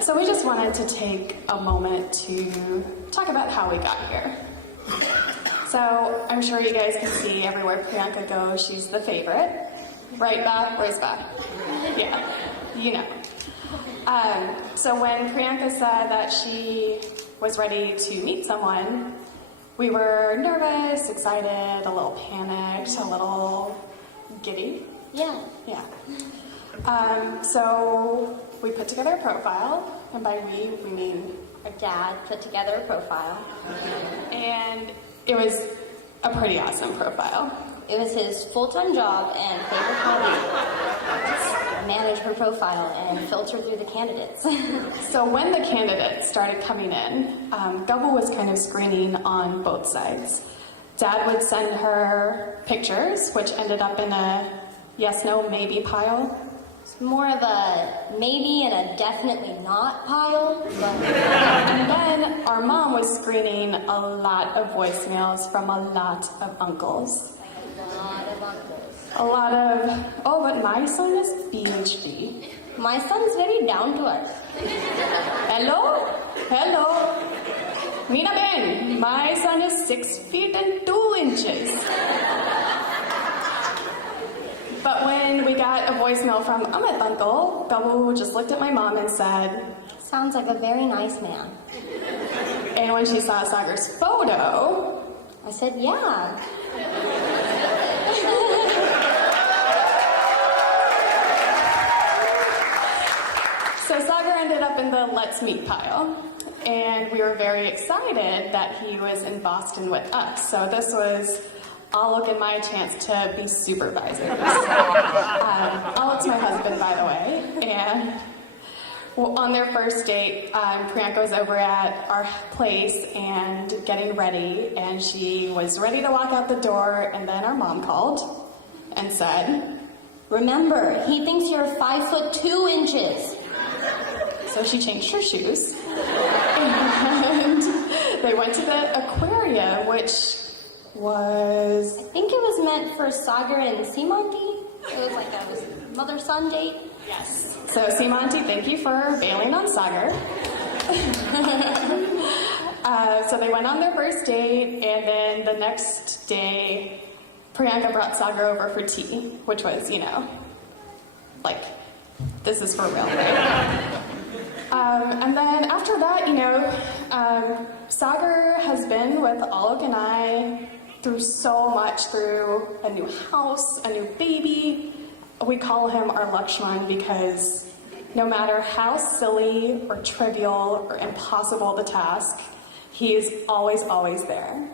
So we just wanted to take a moment to talk about how we got here. So I'm sure you guys can see everywhere Priyanka goes, she's the favorite. Right, Bob? Where's Bob? Yeah, you know. So when Priyanka said that she was ready to meet someone, we were nervous, excited, a little panicked, a little giddy. Yeah. Yeah. So we put together a profile, and by we mean Our dad put together a profile. and it was a pretty awesome profile. It was his full-time job and favorite hobby. Manage her profile and filter through the candidates. So when the candidates started coming in, Gubble was kind of screening on both sides. Dad would send her pictures, which ended up in a yes, no, maybe pile. It's more of a maybe and a definitely not pile. But And then our mom was screening a lot of voicemails from a lot of uncles. a lot of uncles. A lot of, oh, but my son is PhD. My son's very down to earth. Hello? Hello? Nina Ben, my son is 6 feet and 2 inches. But when we got a voicemail from Amit Uncle, Gubble just looked at my mom and said, Sounds like a very nice man. and when she saw Sagar's photo, I said, yeah. so Sagar ended up in the let's meet pile. And we were very excited that he was in Boston with us. So this was Alok and my chance to be supervisors. Alok's my husband, by the way. And on their first date, Priyanka was over at our place and getting ready. And she was ready to walk out the door. And then our mom called and said, Remember, he thinks you're 5'2". so she changed her shoes. And they went to the aquarium, which was... I think it was meant for Sagar and Simanti. It was like a mother-son date. Yes. So, Simanti, thank you for bailing on Sagar. So they went on their first date, and then the next day, Priyanka brought Sagar over for tea, which was, like, this is for real, right? And then after that, Sagar has been with Alok and I through so much, through a new house, a new baby. We call him our Lakshman because no matter how silly or trivial or impossible the task, he is always, always there.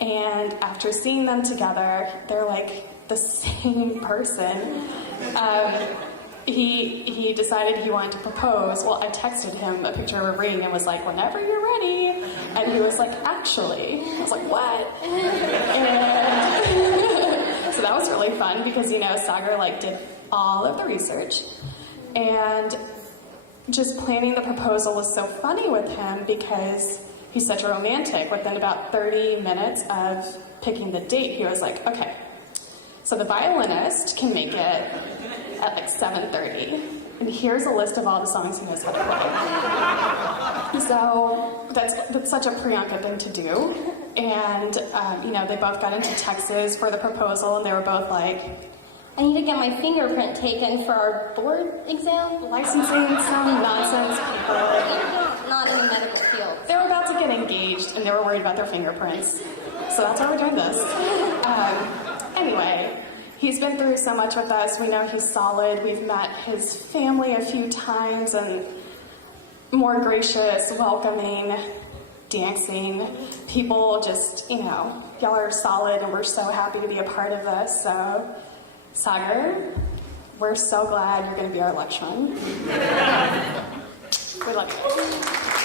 And after seeing them together, they're like the same person. He decided he wanted to propose. Well, I texted him a picture of a ring and was like, whenever you're ready. And he was like, actually. I was like, what? And so that was really fun because, Sagar did all of the research. And just planning the proposal was so funny with him because he's such a romantic. Within about 30 minutes of picking the date, he was like, okay, so the violinist can make it at 7:30. And here's a list of all the songs he knows how to play. So that's such a Priyanka thing to do. And, they both got into Texas for the proposal, and they were both like, I need to get my fingerprint taken for our board exam. licensing some nonsense people. Not in the medical field. They were about to get engaged, and they were worried about their fingerprints. So that's why we're doing this. Anyway, he's been through so much with us. We know he's solid. We've met his family a few times, and more gracious, welcoming, dancing. People just, y'all are solid, and we're so happy to be a part of this. So, Sagar, we're so glad you're going to be our Lakshman. We love you.